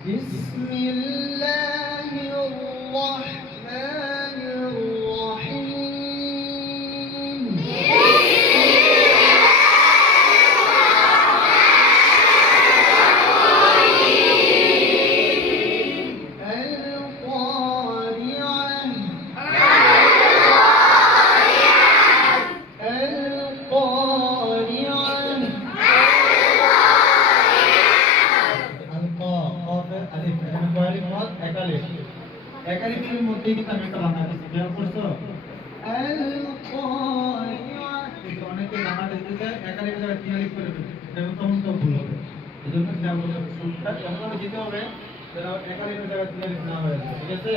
بسم الله একালিফ একালিফের অনেকে বাংলা দিতে চায় জায়গায় তখন তো ভুল হবে। এই হবে সুরটা এমনভাবে দিতে হবে জায়গায় তিন না হয়ে ঠিক আছে?